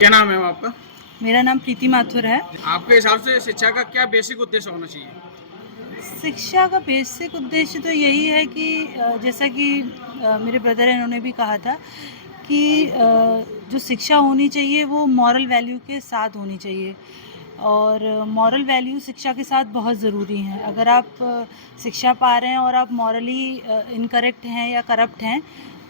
क्या नाम है आपका? मेरा नाम प्रीति माथुर है। आपके हिसाब से शिक्षा का क्या बेसिक उद्देश्य होना चाहिए? शिक्षा का बेसिक उद्देश्य तो यही है कि जैसा कि मेरे ब्रदर हैं, उन्होंने भी कहा था कि जो शिक्षा होनी चाहिए वो मॉरल वैल्यू के साथ होनी चाहिए, और मॉरल वैल्यू शिक्षा के साथ बहुत ज़रूरी हैं। अगर आप शिक्षा पा रहे हैं और आप मॉरली इनकरेक्ट हैं या करप्ट हैं,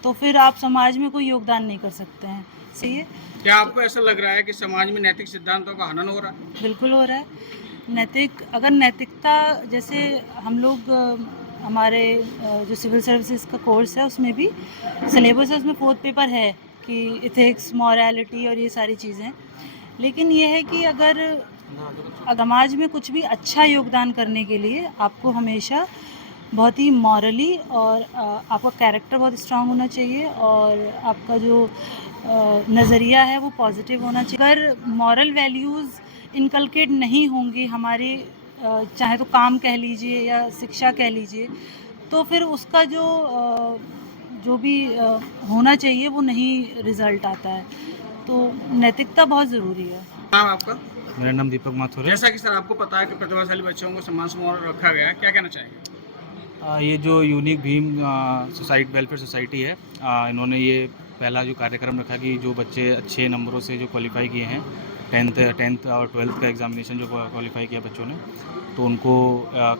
तो फिर आप समाज में कोई योगदान नहीं कर सकते हैं। सही है। क्या आपको ऐसा लग रहा है कि समाज में नैतिक सिद्धांतों का हनन हो रहा है? बिल्कुल हो रहा है। अगर नैतिकता, जैसे हम लोग हमारे जो सिविल सर्विसेज का कोर्स है उसमें भी सिलेबस है, उसमें 4th पेपर है कि इथिक्स, मॉरलिटी और ये सारी चीज़ें। लेकिन ये है कि अगर समाज में कुछ भी अच्छा योगदान करने के लिए आपको हमेशा बहुत ही मॉरली और आपका कैरेक्टर बहुत स्ट्रांग होना चाहिए, और आपका जो नज़रिया है वो पॉजिटिव होना चाहिए। अगर मॉरल वैल्यूज़ इनकलकेट नहीं होंगी हमारे, चाहे तो काम कह लीजिए या शिक्षा कह लीजिए, तो फिर उसका जो भी होना चाहिए वो नहीं रिज़ल्ट आता है। तो नैतिकता बहुत ज़रूरी है। नाम आपका? मेरा नाम दीपक माथुर है। जैसा कि सर आपको पता है कि प्रतिभाशाली बच्चों को सम्मान समारोह रखा गया है, क्या कहना चाहेंगे? ये जो unique Bhim society welfare society है, इन्होंने ये पहला जो कार्यक्रम रखा कि जो बच्चे अच्छे नंबरों से जो क्वालिफाई किए हैं, टेंथ और 12th का एग्जामिनेशन जो क्वालिफाई किया बच्चों ने, तो उनको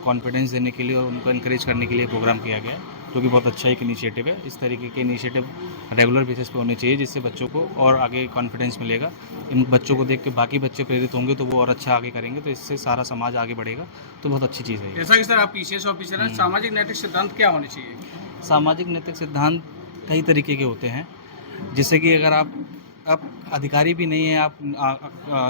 कॉन्फिडेंस देने के लिए और उनको इनकरेज करने के लिए प्रोग्राम किया गया है, जो कि बहुत अच्छा एक इनिशिएटिव है। इस तरीके के इनिशिएटिव रेगुलर बेसिस पे होने चाहिए, जिससे बच्चों को और आगे कॉन्फिडेंस मिलेगा। इन बच्चों को देख के बाकी बच्चे प्रेरित होंगे तो वो और अच्छा आगे करेंगे, तो इससे सारा समाज आगे बढ़ेगा, तो बहुत अच्छी चीज़ है। जैसा कि सर आप पीसीएस ऑफिसर हैं, सामाजिक नैतिक सिद्धांत क्या होने चाहिए? सामाजिक नैतिक सिद्धांत कई तरीके के होते हैं, जैसे कि अगर आप अधिकारी भी नहीं हैं, आप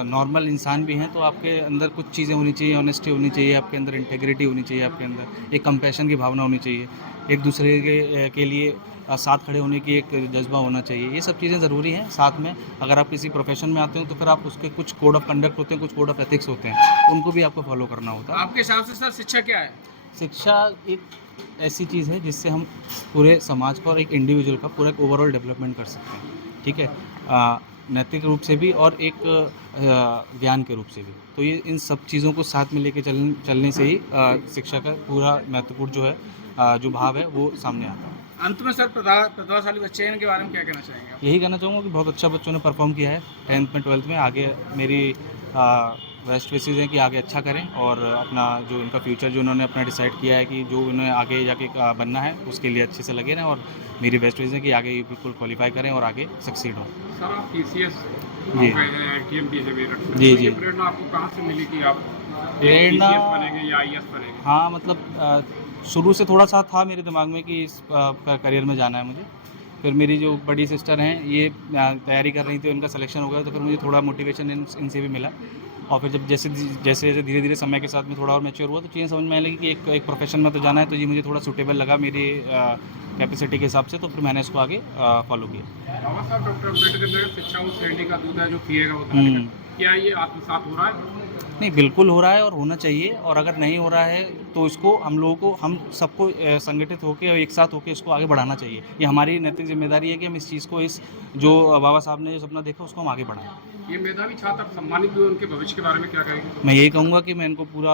नॉर्मल इंसान भी हैं, तो आपके अंदर कुछ चीज़ें होनी चाहिए, ऑनेस्टी होनी चाहिए, आपके अंदर इंटेग्रिटी होनी चाहिए, आपके अंदर एक कंपैशन की भावना होनी चाहिए, एक दूसरे के लिए साथ खड़े होने की एक जज्बा होना चाहिए। ये सब चीज़ें ज़रूरी हैं। साथ में अगर आप किसी प्रोफेशन में आते हो तो फिर आप उसके कुछ कोड ऑफ कंडक्ट होते हैं, कुछ कोड ऑफ एथिक्स होते हैं, उनको भी आपको फॉलो करना होता है। आपके हिसाब से सर शिक्षा क्या है? शिक्षा एक ऐसी चीज़ है जिससे हम पूरे समाज का और एक इंडिविजुअल का पूरा एक ओवरऑल डेवलपमेंट कर सकते हैं। ठीक है, नैतिक रूप से भी और एक ज्ञान के रूप से भी। तो ये इन सब चीज़ों को साथ में लेके चलने से ही शिक्षा का पूरा महत्वपूर्ण जो है जो भाव है वो सामने आता है। अंत में सर प्रतिभाशाली बच्चे हैं, इनके बारे में क्या कहना चाहेंगे आप? यही कहना चाहूँगा कि बहुत अच्छा बच्चों ने परफॉर्म किया है 10th में 12th में। आगे मेरी बेस्ट विशेज़ हैं कि आगे अच्छा करें, और अपना जो इनका फ्यूचर जो उन्होंने अपना डिसाइड किया है कि जो उन्हें आगे जाके बनना है उसके लिए अच्छे से लगे रहें, और मेरी बेस्ट विशेज़ है कि आगे ये बिल्कुल क्वालिफाई करें और आगे सक्सीड हो। सर आप पीसीएस जी। टीएमटी से भी रखते हैं, जी, तो ये जी। प्रेरणा आपको कहाँ से मिली कि आप प्रेरणा पीसीएस बनेंगे या आईएएस बनेंगे? हाँ, मतलब शुरू से थोड़ा सा था मेरे दिमाग में कि इस करियर में जाना है मुझे। फिर मेरी जो बड़ी सिस्टर हैं ये तैयारी कर रही थी, उनका सिलेक्शन हो गया, तो फिर मुझे थोड़ा मोटिवेशन इनसे भी मिला। और फिर जब जैसे जैसे धीरे धीरे समय के साथ में थोड़ा और मैच्योर हुआ, तो चीज़ें समझ में आने लगी कि एक प्रोफेशन में तो जाना है, तो ये मुझे थोड़ा सूटेबल लगा मेरी कैपेसिटी के हिसाब से, तो फिर मैंने इसको आगे फॉलो किया। बाबा साहब डॉक्टर अम्बेडकर ने शिक्षा उस श्रेणी का दूध है जो पिएगा वो धारेगा। क्या ये आत्मसात हो रहा है? नहीं, बिल्कुल हो रहा है और होना चाहिए, और अगर नहीं हो रहा है तो इसको हम लोगों को, हम सबको संगठित होकर और एक साथ होकर इसको आगे बढ़ाना चाहिए। ये हमारी नैतिक जिम्मेदारी है कि हम इस चीज़ को, इस जो बाबा साहब ने जो सपना देखा उसको हम आगे बढ़ाएं। ये मेधावी छात्र सम्मानित हुए, उनके भविष्य के बारे में क्या कहेंगे? मैं यही कहूँगा कि मैं इनको पूरा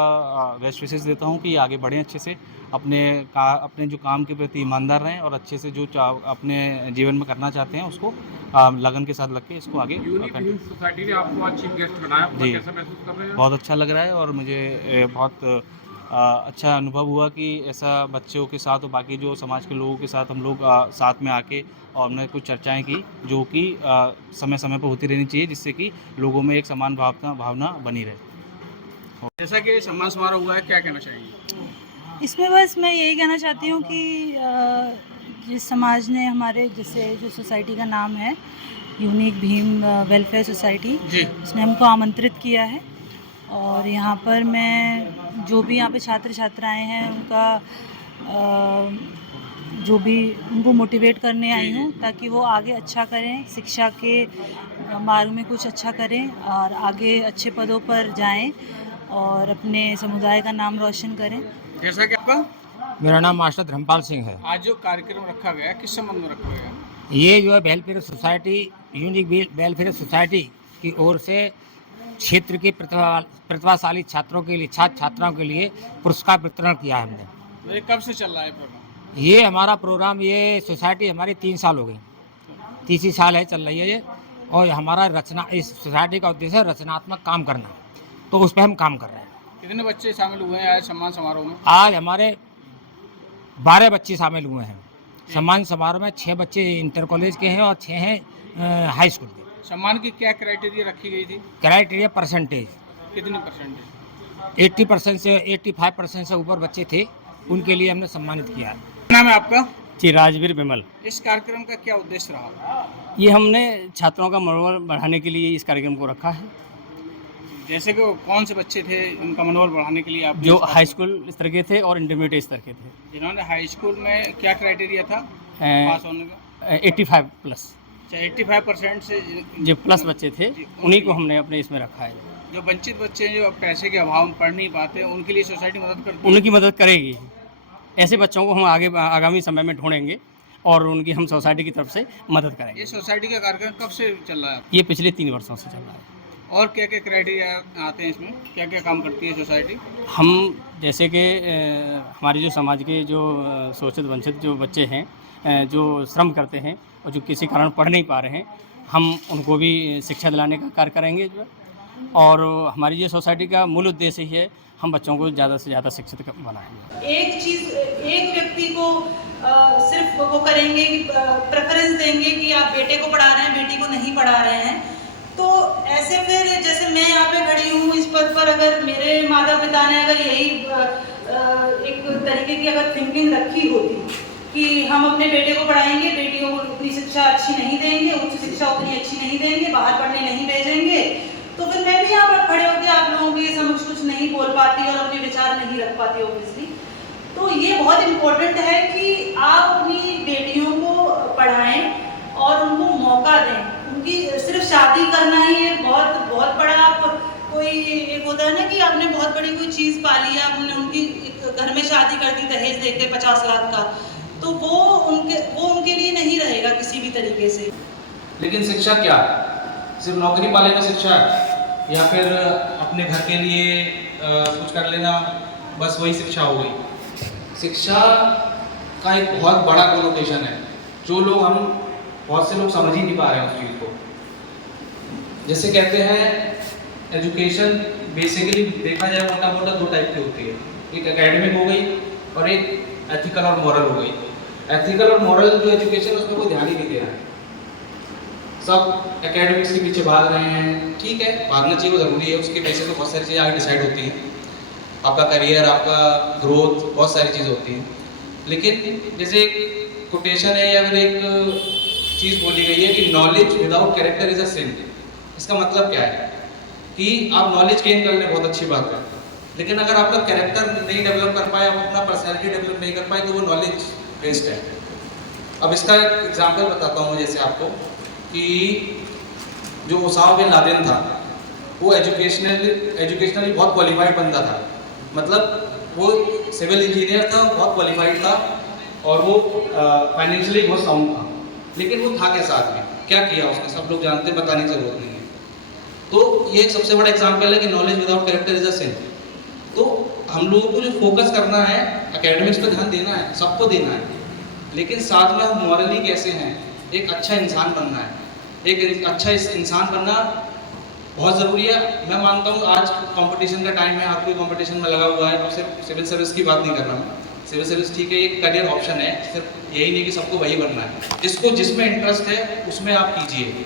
बेस्ट विशेस देता हूँ कि ये आगे बढ़ें अच्छे से, अपने जो काम के प्रति ईमानदार रहें, और अच्छे से जो अपने जीवन में करना चाहते हैं उसको लगन के साथ लग के इसको आगे यूनिक भीम सोसाइटी ने आपको आज चीफ गेस्ट बनाया, जी। कैसा महसूस कर रहे हैं? बहुत अच्छा लग रहा है, और मुझे बहुत अच्छा अनुभव हुआ कि ऐसा बच्चों के साथ और बाकी जो समाज के लोगों के साथ हम लोग साथ में आके और हमने कुछ चर्चाएं की, जो कि समय समय पर होती रहनी चाहिए, जिससे कि लोगों में एक समान भावना बनी रहे। जैसा कि सम्मान समारोह हुआ है, क्या कहना चाहेंगे? इसमें बस मैं यही कहना चाहती हूँ कि जिस समाज ने हमारे, जैसे जो सोसाइटी का नाम है यूनिक भीम वेलफेयर सोसाइटी, जी। उसने हमको आमंत्रित किया है, और यहाँ पर मैं जो भी यहाँ पे छात्र छात्राएं हैं उनका जो भी उनको मोटिवेट करने आई हूँ, ताकि वो आगे अच्छा करें, शिक्षा के मार्ग में कुछ अच्छा करें और आगे अच्छे पदों पर जाएं और अपने समुदाय का नाम रोशन करें। जैसा कि आपका? मेरा नाम मास्टर धर्मपाल सिंह है। आज जो कार्यक्रम रखा गया है, किस संबंध में रखा गया? ये जो है welfare society, unique welfare society की ओर से क्षेत्र के प्रतिभाशाली छात्रों के लिए छात्राओं के लिए पुरस्कार वितरण किया है हमने। तो ये कब से चल रहा है प्रोग्राम? ये हमारा प्रोग्राम, ये सोसाइटी हमारी 3 साल हो गई, तीसरी साल है चल रही है ये। और हमारा इस सोसाइटी का उद्देश्य है रचनात्मक काम करना, तो उस पर हम काम कर रहे हैं। कितने बच्चे शामिल हुए हैं आज सम्मान समारोह में? आज हमारे 12 बच्चे शामिल हुए हैं सम्मान समारोह में। 6 बच्चे इंटर कॉलेज के हैं और 6 हैं हाई स्कूल के। सम्मान की क्या क्राइटेरिया रखी गई थी? क्राइटेरिया परसेंटेज, कितनी परसेंटेज? 80% से 85% से ऊपर बच्चे थे, उनके लिए हमने सम्मानित किया है। नाम है आपका? जी, राजवीर विमल। इस कार्यक्रम का क्या उद्देश्य रहा? ये हमने छात्रों का मनोबल बढ़ाने के लिए इस कार्यक्रम को रखा है। जैसे कि कौन से बच्चे थे उनका मनोबल बढ़ाने के लिए आप? जो हाई स्कूल स्तर के थे और इंटरमीडिएट स्तर के थे। जिन्होंने हाई स्कूल में क्या क्राइटेरिया था पास होने का? 85 प्लस, चाहे 85% से जो प्लस बच्चे थे उन्हीं को हमने अपने इसमें रखा है। जो वंचित बच्चे हैं, जो पैसे के अभाव में पढ़ नहीं पाते, उनके लिए सोसाइटी मदद करती है? उनकी मदद करेगी। ऐसे बच्चों को हम आगामी समय में ढूंढेंगे और उनकी हम सोसाइटी की तरफ से मदद करेंगे। ये सोसाइटी का कार्यक्रम कब से चल रहा है? ये पिछले 3 वर्षों से चल रहा है। और क्या क्या क्राइटेरिया आते हैं इसमें? क्या क्या काम करती है सोसाइटी? हम जैसे कि हमारे जो समाज के जो शोषित वंचित जो बच्चे हैं, जो श्रम करते हैं और जो किसी कारण पढ़ नहीं पा रहे हैं, हम उनको भी शिक्षा दिलाने का कार्य करेंगे। और हमारी ये सोसाइटी का मूल उद्देश्य ही है हम बच्चों को ज़्यादा से ज़्यादा शिक्षित बनाएंगे। एक व्यक्ति को सिर्फ वो करेंगे कि प्रेफरेंस देंगे कि आप बेटे को पढ़ा रहे हैं, बेटी को नहीं पढ़ा रहे हैं, तो ऐसे फिर जैसे मैं यहाँ पे खड़ी हूँ इस पद पर, अगर मेरे माता पिता ने अगर यही एक तरीके की अगर थिंकिंग रखी होती कि हम अपने बेटे को पढ़ाएंगे, बेटियों को उतनी शिक्षा अच्छी नहीं देंगे, उच्च शिक्षा उतनी अच्छी नहीं देंगे, बाहर पढ़ने नहीं भेजेंगे, तो फिर मैं भी यहाँ पर खड़े होकर आप लोगों के समक्ष कुछ नहीं बोल पाती और अपने विचार नहीं रख पाती ऑब्वियसली। तो ये बहुत इम्पोर्टेंट है कि आप अपनी बेटियों को पढ़ाएं और उनको मौका दें। उनकी सिर्फ शादी करना ही है बहुत बड़ा, आप कोई एक होता है ना कि आपने बहुत बड़ी कोई चीज़ पाली है, आपने उनकी घर में शादी कर दी दहेज देके 50 लाख का, तो वो उनके लिए नहीं रहेगा किसी भी तरीके से। लेकिन शिक्षा क्या? सिर्फ नौकरी पाने का शिक्षा है या फिर अपने घर के लिए कुछ कर लेना, बस वही शिक्षा हो गई? शिक्षा का एक बहुत बड़ा कोनोटेशन है जो बहुत से लोग समझ ही नहीं पा रहे हैं उस चीज़ को। जैसे कहते हैं एजुकेशन बेसिकली देखा जाए मोटा मोटा 2 टाइप की होती है, एक एकेडमिक हो गई और एक एथिकल और मॉरल हो गई। एथिकल और मॉरल जो एजुकेशन है उसमें कोई ध्यान ही नहीं दे रहा है, सब एकेडमिक्स के पीछे भाग रहे हैं। ठीक है, भागना चाहिए, वो ज़रूरी है, उसके बेसिस पे बहुत सारी चीज़ें आगे डिसाइड होती हैं, आपका करियर, आपका ग्रोथ, बहुत सारी चीज़ होती हैं। लेकिन जैसे एक कोटेशन है या फिर एक चीज़ बोली गई है कि knowledge without character is a sin. इसका मतलब क्या है कि आप नॉलेज गेन कर लें, बहुत अच्छी बात है, लेकिन अगर आपका कैरेक्टर नहीं डेवलप कर पाए, आप अपना पर्सनैलिटी डेवलप नहीं कर पाए, तो वो नॉलेज वेस्ट है। अब इसका एक एग्जाम्पल बताता हूँ मैं जैसे आपको, कि जो ओसामा बिन लादेन था वो एजुकेशनली बहुत क्वालिफाइड बंदा था, मतलब वो सिविल इंजीनियर था, बहुत क्वालिफाइड था और वो फाइनेंशियली बहुत साउंड था, लेकिन वो था कैसा आदमी, क्या किया उसने, सब लोग जानते हैं, बताने की जरूरत नहीं है। तो ये एक सबसे बड़ा एग्जाम्पल है कि knowledge without character is a sin. तो हम लोगों को जो फोकस करना है, एकेडमिक्स पर ध्यान देना है, सबको देना है, लेकिन साथ में हम मॉरली कैसे हैं, एक अच्छा इंसान बनना है। एक अच्छा इंसान बनना बहुत ज़रूरी है। मैं मानता हूँ आज कंपटीशन का टाइम है, हर कोई कंपटीशन में लगा हुआ है, और सिर्फ सिविल सर्विस की बात नहीं कर रहा हूँ। सिविल सर्विस ठीक है, एक करियर ऑप्शन है, सिर्फ यही नहीं कि सबको वही बनना है। जिसको जिसमें इंटरेस्ट है उसमें आप कीजिए।